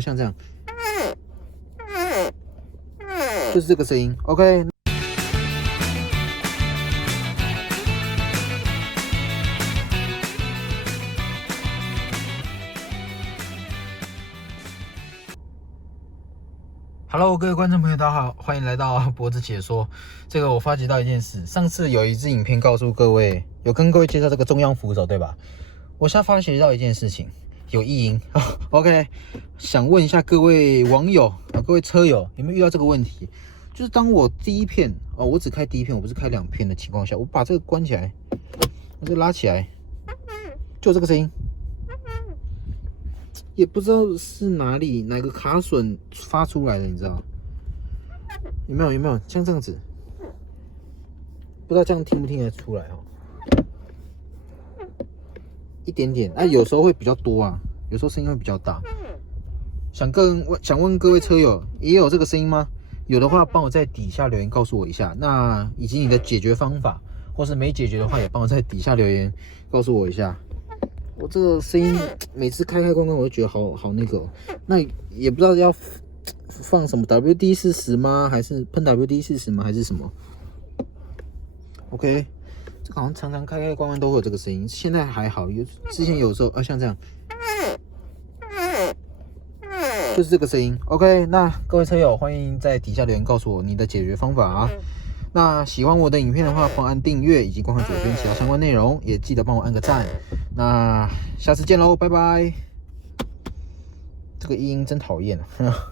像这样，就是这个声音。OK。Hello， 各位观众朋友，大家好，欢迎来到脖子解说。我发觉到一件事，上次有一支影片告诉各位，有跟各位介绍这个中央扶手，对吧？我现在发觉到一件事情，有异音。OK， 想问一下各位网友各位车友，有没有遇到这个问题？就是当我第一片我只开第一片，我不是开2片的情况下，我把这个关起来，我这拉起来，就有这个声音。也不知道是哪个卡榫发出来的，你知道？有没有？像这样子，不知道这样听不听得出来一点点，有时候会比较多啊，有时候声音会比较大。想问各位车友，也有这个声音吗？有的话，帮我在底下留言告诉我一下。那以及你的解决方法，或是没解决的话，也帮我在底下留言告诉我一下。我这个声音每次开关，我就觉得好那个。那也不知道要放什么 WD-40吗？还是喷 WD-40吗？还是什么 ？OK， 这个好像常常开关都会有这个声音。现在还好，之前有时候像这样，就是这个声音。OK， 那各位车友欢迎在底下留言告诉我你的解决方法啊。那喜欢我的影片的话，帮按订阅以及观看左边其他相关内容，也记得帮我按个赞。那下次见喽，拜拜。这个音真讨厌啊。